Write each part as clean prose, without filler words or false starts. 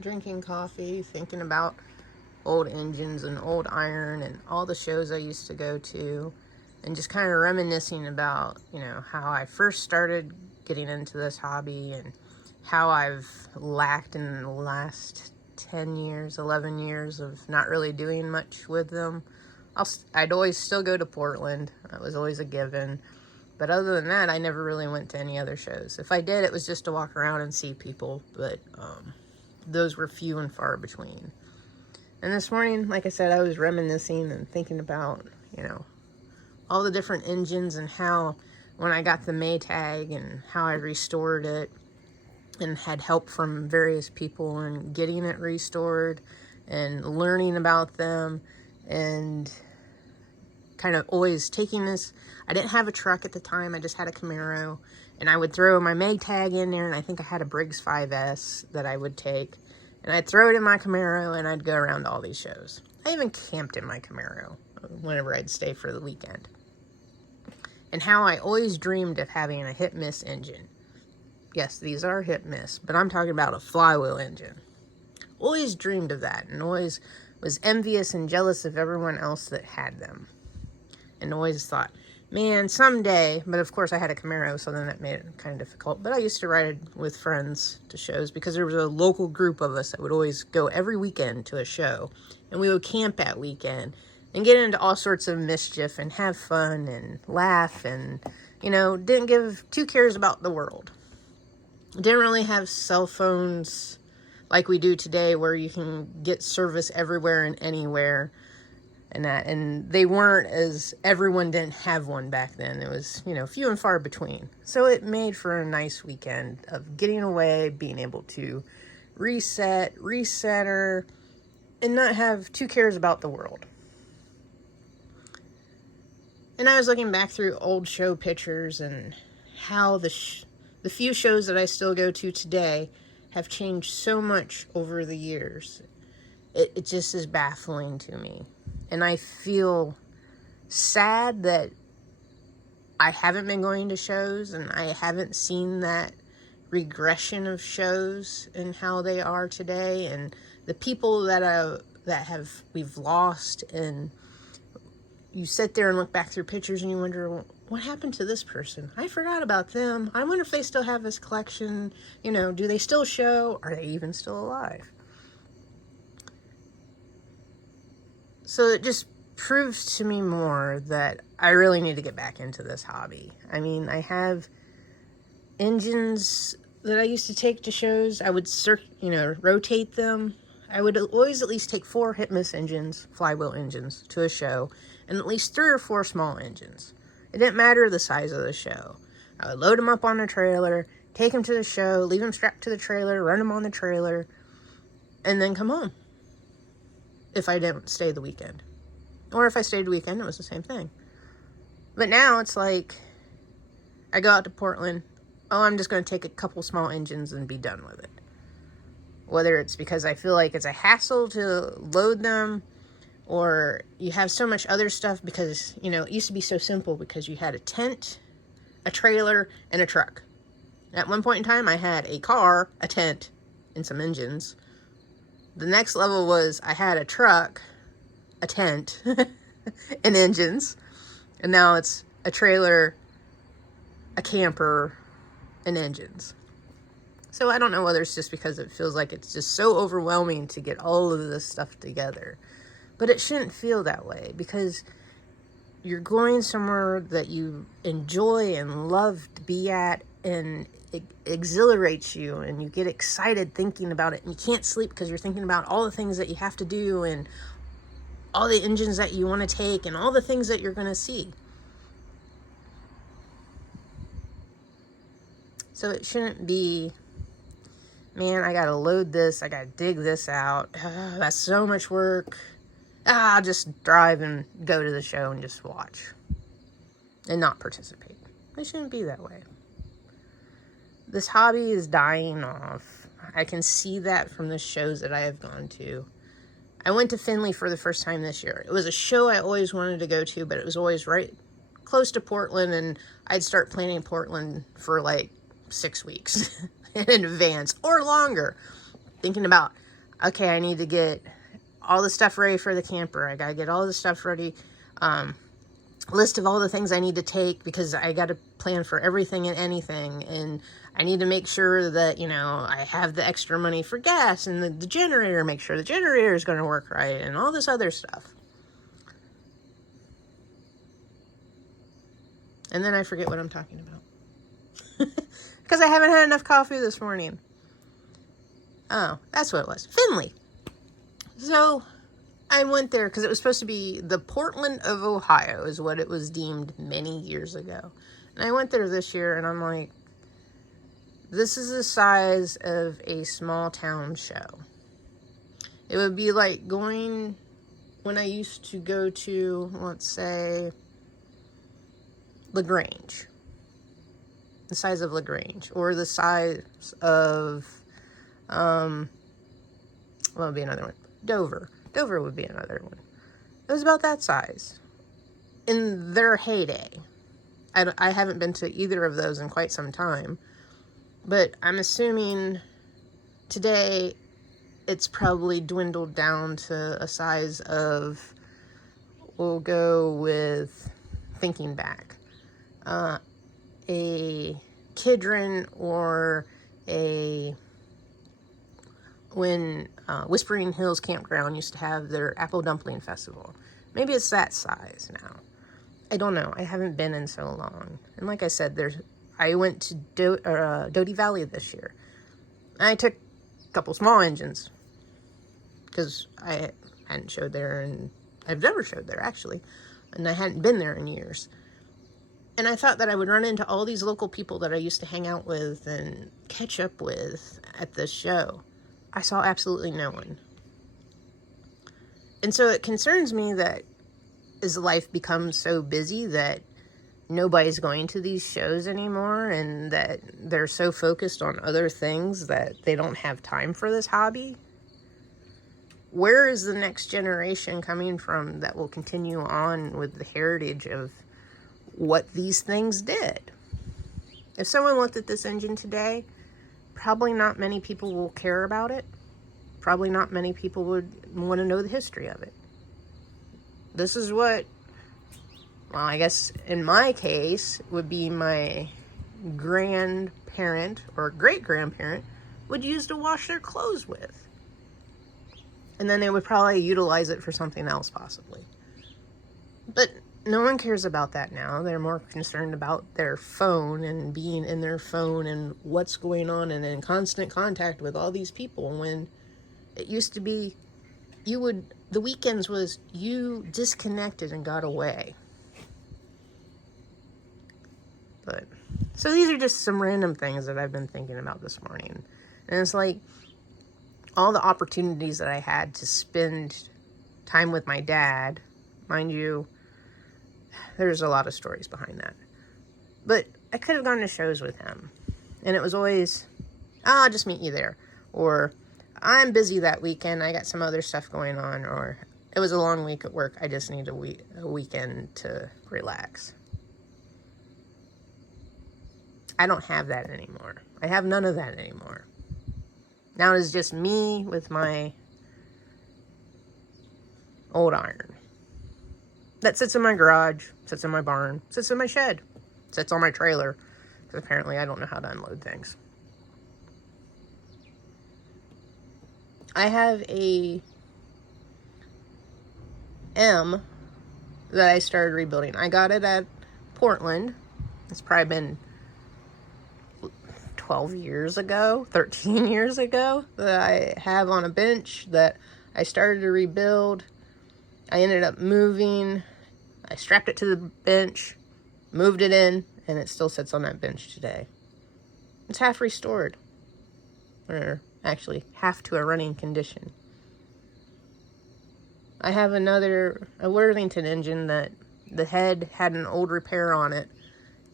drinking coffee, thinking about old engines and old iron and all the shows I used to go to, and just kind of reminiscing about, how I first started getting into this hobby and how I've lacked in the last 10 years, 11 years of not really doing much with them. I'd always still go to Portland. That was always a given. But other than that, I never really went to any other shows. If I did, it was just to walk around and see people, but those were few and far between. And this morning, like I said, I was reminiscing and thinking about, all the different engines and how when I got the Maytag and how I restored it and had help from various people and getting it restored and learning about them and kind of always taking this. I didn't have a truck at the time. I just had a Camaro, and I would throw my Maytag in there, and I think I had a Briggs 5S that I would take, and I'd throw it in my Camaro, and I'd go around to all these shows. I even camped in my Camaro whenever I'd stay for the weekend. And how I always dreamed of having a hit-miss engine. Yes, these are hit-miss, but I'm talking about a flywheel engine. Always dreamed of that, and always was envious and jealous of everyone else that had them. And always thought, man, someday, but of course I had a Camaro, so then that made it kind of difficult. But I used to ride with friends to shows because there was a local group of us that would always go every weekend to a show. And we would camp that weekend and get into all sorts of mischief and have fun and laugh and, didn't give two cares about the world. Didn't really have cell phones like we do today where you can get service everywhere and anywhere. And they weren't everyone didn't have one back then. It was, few and far between. So it made for a nice weekend of getting away, being able to recenter, and not have two cares about the world. And I was looking back through old show pictures and how the few shows that I still go to today have changed so much over the years. It just is baffling to me. And I feel sad that I haven't been going to shows and I haven't seen that regression of shows and how they are today and the people that we've lost. And you sit there and look back through pictures and you wonder, well, what happened to this person? I forgot about them. I wonder if they still have this collection. Do they still show? Are they even still alive? So it just proves to me more that I really need to get back into this hobby. I mean, I have engines that I used to take to shows. I would rotate them. I would always at least take 4 hit-miss engines, flywheel engines, to a show, and at least 3 or 4 small engines. It didn't matter the size of the show. I would load them up on the trailer, take them to the show, leave them strapped to the trailer, run them on the trailer, and then come home. If I didn't stay the weekend. Or if I stayed the weekend, it was the same thing. But now it's like, I go out to Portland, I'm just going to take a couple small engines and be done with it. Whether it's because I feel like it's a hassle to load them, or you have so much other stuff because, it used to be so simple because you had a tent, a trailer, and a truck. At one point in time, I had a car, a tent, and some engines. The next level was I had a truck, a tent, and engines. And now it's a trailer, a camper, and engines. So I don't know whether it's just because it feels like it's just so overwhelming to get all of this stuff together. But it shouldn't feel that way because you're going somewhere that you enjoy and love to be at, and it exhilarates you and you get excited thinking about it, and you can't sleep because you're thinking about all the things that you have to do and all the engines that you want to take and all the things that you're going to see. So it shouldn't be, man, I got to load this, I got to dig this out, that's so much work. I'll just drive and go to the show and just watch and not participate. It shouldn't be that way. This hobby is dying off. I can see that from the shows that I have gone to. I went to Findlay for the first time this year. It was a show I always wanted to go to, but it was always right close to Portland, and I'd start planning Portland for like 6 weeks in advance or longer. Thinking about okay, I need to get all the stuff ready for the camper. I gotta get all the stuff ready. List of all the things I need to take, because I got to plan for everything and anything. And I need to make sure that, you know, I have the extra money for gas and the generator, make sure the generator is going to work right and all this other stuff. And then I forget what I'm talking about. Because I haven't had enough coffee this morning. Oh, that's what it was. Findlay. So I went there because it was supposed to be the Portland of Ohio is what it was deemed many years ago. And I went there this year and I'm like, this is the size of a small town show. It would be like going when I used to go to, let's say, LaGrange. The size of LaGrange. Or the size of, what would be another one? Dover. Dover would be another one. It was about that size in their heyday. I haven't been to either of those in quite some time, but I'm assuming today it's probably dwindled down to a size of, we'll go with, thinking back, a Kidron or a, when Whispering Hills Campground used to have their Apple Dumpling Festival. Maybe it's that size now. I don't know. I haven't been in so long. And like I said, I went to Doty Valley this year. I took a couple small engines because I hadn't showed there, and I've never showed there actually, and I hadn't been there in years. And I thought that I would run into all these local people that I used to hang out with and catch up with at this show. I saw absolutely no one. And so it concerns me that as life becomes so busy that nobody's going to these shows anymore, and that they're so focused on other things that they don't have time for this hobby. Where is the next generation coming from that will continue on with the heritage of what these things did? If someone looked at this engine today, probably not many people will care about it. Probably not many people would want to know the history of it. This is what, well, I guess in my case, would be my grandparent or great-grandparent would use to wash their clothes with. And then they would probably utilize it for something else, possibly. But no one cares about that now. They're more concerned about their phone and being in their phone and what's going on and in constant contact with all these people, when it used to be the weekends was you disconnected and got away. But so these are just some random things that I've been thinking about this morning. And it's like all the opportunities that I had to spend time with my dad. Mind you, there's a lot of stories behind that. But I could have gone to shows with him. And it was always, I'll just meet you there. Or, I'm busy that weekend, I got some other stuff going on. Or, it was a long week at work, I just need a weekend to relax. I don't have that anymore. I have none of that anymore. Now it's just me with my old iron. That sits in my garage, sits in my barn, sits in my shed, sits on my trailer, because apparently I don't know how to unload things. I have a M that I started rebuilding. I got it at Portland. It's probably been 12 years ago, 13 years ago, that I have on a bench that I started to rebuild. I ended up moving. I strapped it to the bench, moved it in, and it still sits on that bench today. It's half restored. Or actually, half to a running condition. I have a Worthington engine that the head had an old repair on it,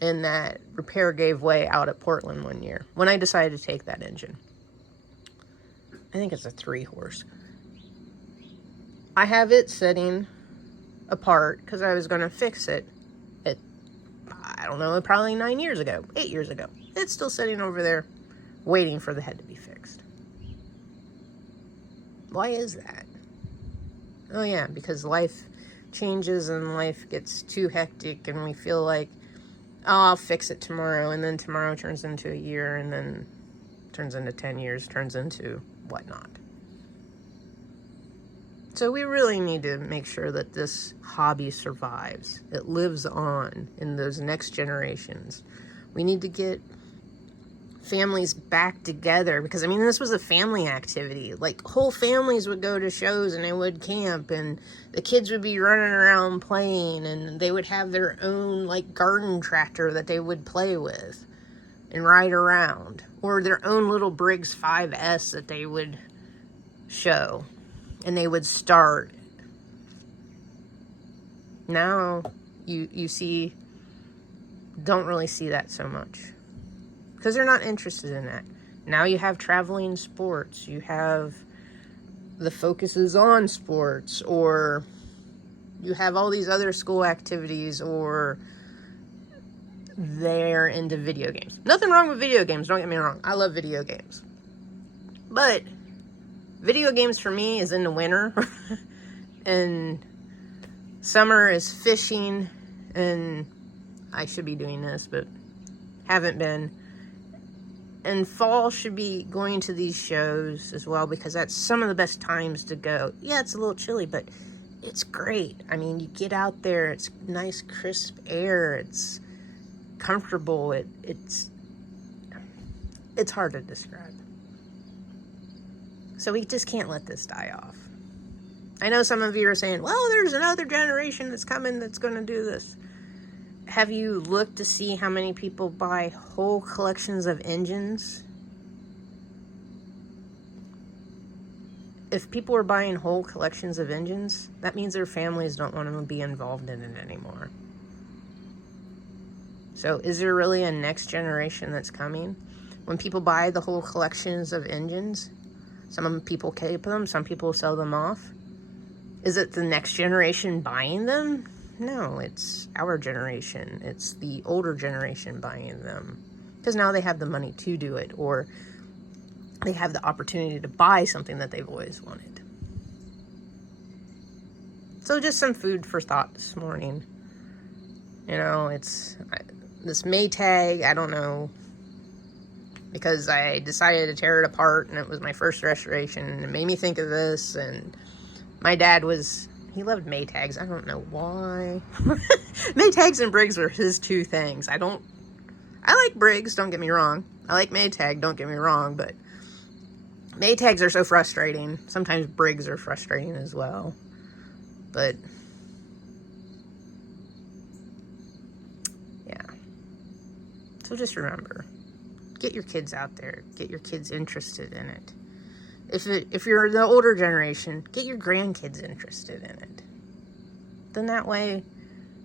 and that repair gave way out at Portland one year when I decided to take that engine. I think it's a 3-horse. I have it sitting apart because I was going to fix it I don't know, probably 8 years ago. It's still sitting over there waiting for the head to be fixed. Why is that? Oh yeah, because life changes and life gets too hectic and we feel like, oh, I'll fix it tomorrow, and then tomorrow turns into a year, and then turns into 10 years, turns into whatnot. So we really need to make sure that this hobby survives. It lives on in those next generations. We need to get families back together, because I mean, this was a family activity. Like, whole families would go to shows and they would camp, and the kids would be running around playing, and they would have their own like garden tractor that they would play with and ride around, or their own little Briggs 5S that they would show and they would start. Now you see, don't really see that so much, because they're not interested in that. Now you have traveling sports, you have the focuses on sports, or you have all these other school activities, or they're into video games. Nothing wrong with video games, don't get me wrong. I love video games. But video games for me is in the winter, and summer is fishing, and I should be doing this, but haven't been. And fall should be going to these shows as well, because that's some of the best times to go. Yeah, it's a little chilly, but it's great. I mean, you get out there, it's nice, crisp air, it's comfortable, it's hard to describe. So we just can't let this die off. I know some of you are saying, well, there's another generation that's coming that's going to do this. Have you looked to see how many people buy whole collections of engines? If people are buying whole collections of engines, that means their families don't want to be involved in it anymore. So is there really a next generation that's coming? When people buy the whole collections of engines, some people keep them, some people sell them off. Is it the next generation buying them? No, it's our generation. It's the older generation buying them, because now they have the money to do it, or they have the opportunity to buy something that they've always wanted. So just some food for thought this morning. You know, it's this Maytag, I don't know, because I decided to tear it apart, and it was my first restoration, and it made me think of this. And my dad he loved Maytags. I don't know why. Maytags and Briggs were his two things. I like Briggs, don't get me wrong. I like Maytag, don't get me wrong, but Maytags are so frustrating. Sometimes Briggs are frustrating as well. But yeah. So just remember, get your kids out there. Get your kids interested in it. If you're the older generation, get your grandkids interested in it. Then that way,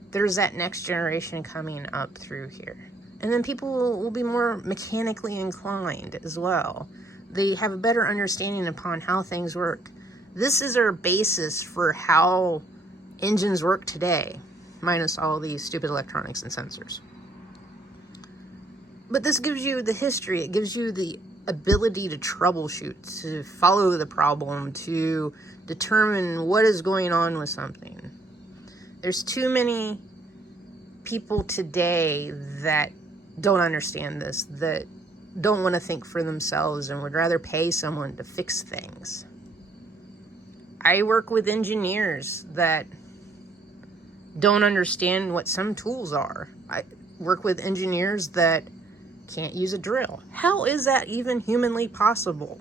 there's that next generation coming up through here. And then people will be more mechanically inclined as well. They have a better understanding upon how things work. This is our basis for how engines work today, minus all these stupid electronics and sensors. But this gives you the history. It gives you the ability to troubleshoot, to follow the problem, to determine what is going on with something. There's too many people today that don't understand this, that don't want to think for themselves and would rather pay someone to fix things. I work with engineers that don't understand what some tools are. I work with engineers that can't use a drill. How is that even humanly possible?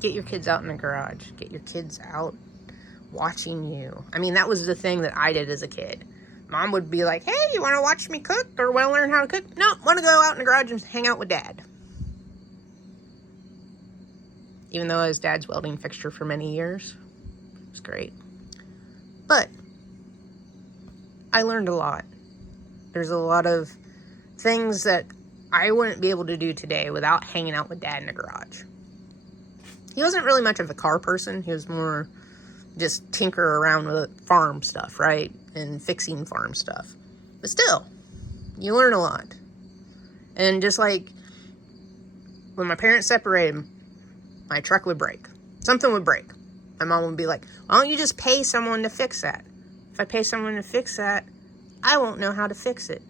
Get your kids out in the garage. Get your kids out watching you. I mean, that was the thing that I did as a kid. Mom would be like, hey, you want to watch me cook or want to learn how to cook? No, want to go out in the garage and hang out with Dad. Even though I was Dad's welding fixture for many years. It was great. But I learned a lot. There's a lot of things that I wouldn't be able to do today without hanging out with Dad in the garage. He wasn't really much of a car person. He was more just tinker around with farm stuff, right? And fixing farm stuff. But still, you learn a lot. And just like when my parents separated, my truck would break. Something would break. My mom would be like, why don't you just pay someone to fix that? If I pay someone to fix that, I won't know how to fix it.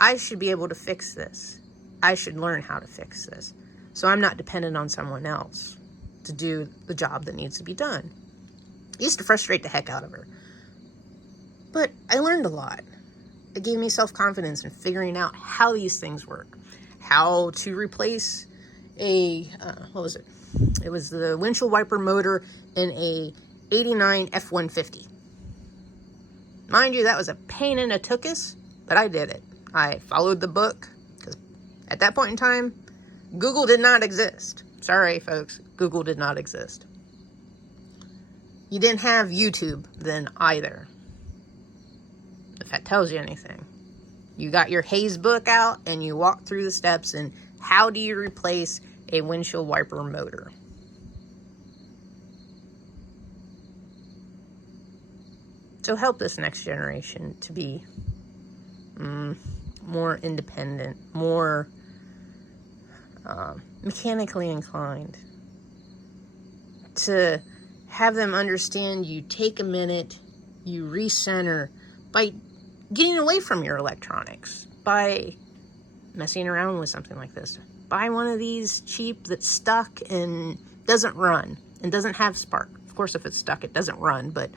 I should be able to fix this. I should learn how to fix this. So I'm not dependent on someone else to do the job that needs to be done. It used to frustrate the heck out of her. But I learned a lot. It gave me self-confidence in figuring out how these things work. How to replace what was it? It was the windshield wiper motor in a 89 F-150. Mind you, that was a pain in the tuchus, but I did it. I followed the book, because at that point in time, Google did not exist. Sorry, folks, Google did not exist. You didn't have YouTube then either, if that tells you anything. You got your Hayes book out, and you walked through the steps, and how do you replace a windshield wiper motor? So help this next generation to be more independent, more mechanically inclined. To have them understand, you take a minute, you recenter by getting away from your electronics, by messing around with something like this. Buy one of these cheap that's stuck and doesn't run and doesn't have spark. Of course, if it's stuck, it doesn't run, but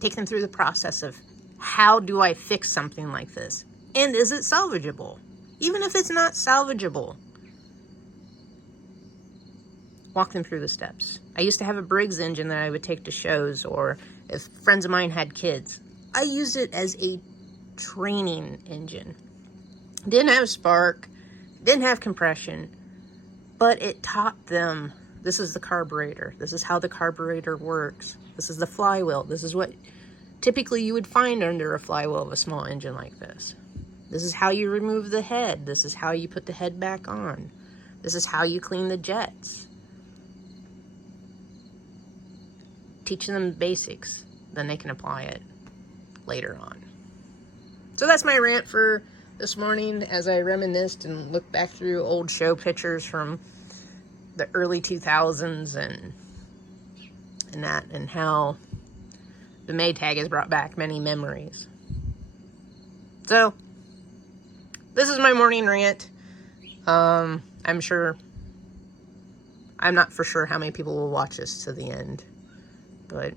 take them through the process of how do I fix something like this? And is it salvageable? Even if it's not salvageable, walk them through the steps. I used to have a Briggs engine that I would take to shows, or if friends of mine had kids, I used it as a training engine. Didn't have spark, didn't have compression, but it taught them, this is the carburetor, this is how the carburetor works, this is the flywheel, this is what typically you would find under a flywheel of a small engine like this. This is how you remove the head, this is how you put the head back on, this is how you clean the jets. Teach them the basics, then they can apply it later on. So that's my rant for this morning as I reminisced and looked back through old show pictures from the early 2000s and how the Maytag has brought back many memories. So this is my morning rant. I'm not for sure how many people will watch this to the end, but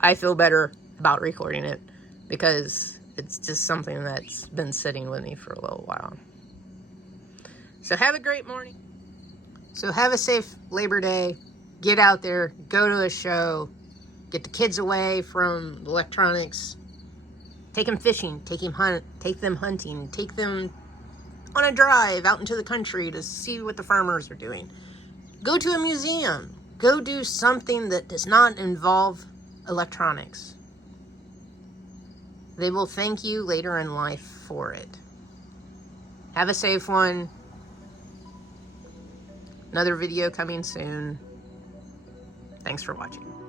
I feel better about recording it because it's just something that's been sitting with me for a little while. So have a great morning. So have a safe Labor Day. Get out there, go to a show, get the kids away from electronics, take them fishing, take them hunting, take them on a drive out into the country to see what the farmers are doing. Go to a museum. Go do something that does not involve electronics. They will thank you later in life for it. Have a safe one. Another video coming soon. Thanks for watching.